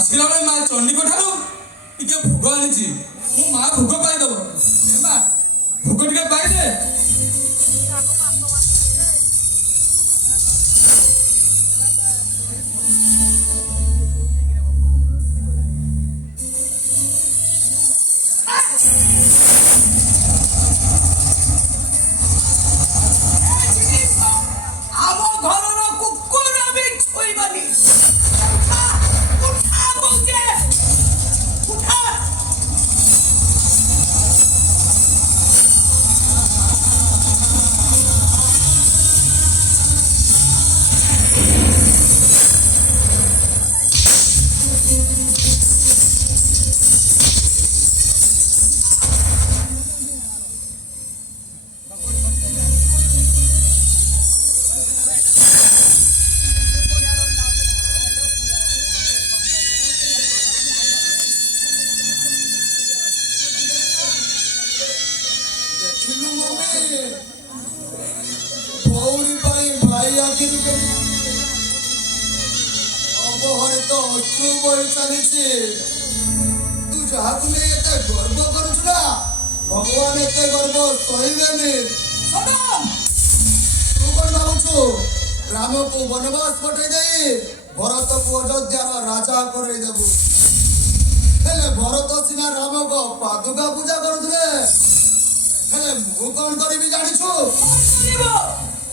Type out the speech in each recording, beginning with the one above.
ଆସିଲା ବେଳେ ମା ଚଣ୍ଡୀଙ୍କ ଠାରୁ ଟିକେ ଭୋଗ ଆଣିଛି। ମୋ ମା ଭୋଗ ପାଇଦବ। ଏ ମା ଭୋଗ ଟିକେ ପାଇଦେ। ଅବହରିତ ଅଶ୍ରୁ ବହି ଚାଲିଛି। ତୁ ଯାହାକୁ ନେଇ ଏତେ ଗର୍ବ କରୁଛୁ ନା, ଭଗବାନ ଏତେ ଗର୍ବ ସହିବେନି। ତୁ କଣ ଭାବୁଛୁ ରାମକୁ ବନବାସ ପଠେଇ ଦେଇ ଭରତକୁ ଅଯୋଧ୍ୟାର ରାଜା କରେଇଦେବୁ? ହେଲେ ଭରତ ସିନା ରାମଙ୍କ ପାଦୁକା ପୂଜା କରୁଥିଲେ, ହେଲେ ମୁଁ କଣ କରିବି ଜାଣିଛୁ?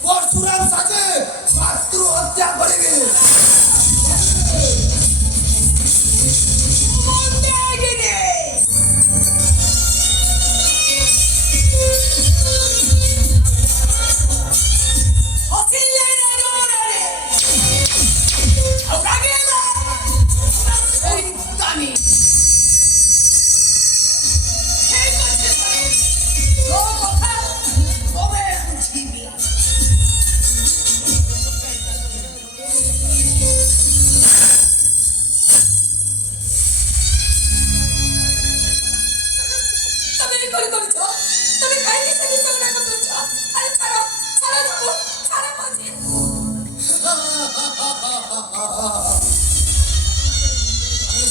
ପରଶୁରାମ ସାଜେ ମାତୃ ହତ୍ୟା କରିବି।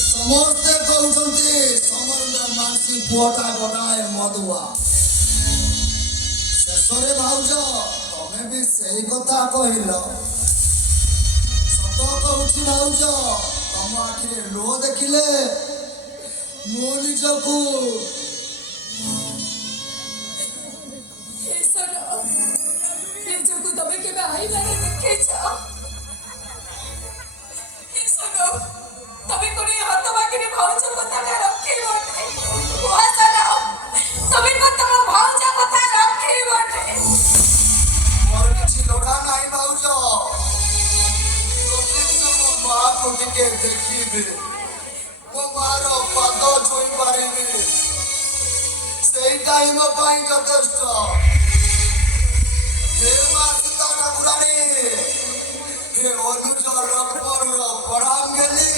ସମସ୍ତେ କହୁଛନ୍ତି ସମରେନ୍ଦ୍ର ମାନସୀ ପୁଅଟା ଗୋଟାଏ ମଦୁଆ। ଶେଷରେ ଭାଉଜ ତମେ ବି ସେଇ କଥା କହିଲ। ସତ କହୁଛି ଭାଉଜ, ତମ ଆଖିରେ ଲୁହ ଦେଖିଲେ ମୁଁ ନିଜକୁ ତମେ କେବେ ଆଇଲାରେ ଦେଖେଇଛ? ତମେ କୋଣି ହାତ ବାକିରେ ଭାଉଜ କଥାଟା ରଖେଇବ ନାହିଁ। ତମେ ତମ ଭାଉଜ କଥା ରଖେଇବ ନାହିଁ। ମୋର କିଛି ଲୋଡ଼ା ନାହିଁ ଭାଉଜ। ମୋ ମାଆକୁ ଟିକେ ଦେଖିବି, ମୋ ମାଆର ପାଦ ଛୁଇଁ ପାରିବି, ସେଇଟା ହିଁ ମୋ ପାଇଁ ଯଥେଷ୍ଟ। ହେ ମା ସୀତା ଠାକୁରାଣୀ, ହେ ଅନୁଜ ଲକ୍ଷ୍ମଣର ପରାଙ୍ଗେଲି,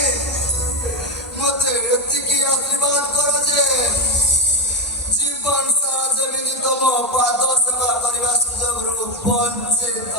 ମତେ ଏତିକି ଆଶୀର୍ବାଦ କର ଯେ ଜୀବନ ସାରା ଯେମିତି ତମ ପାଦ ସେବା କରିବା ସୁଯୋଗରୁ ବଞ୍ଚିତ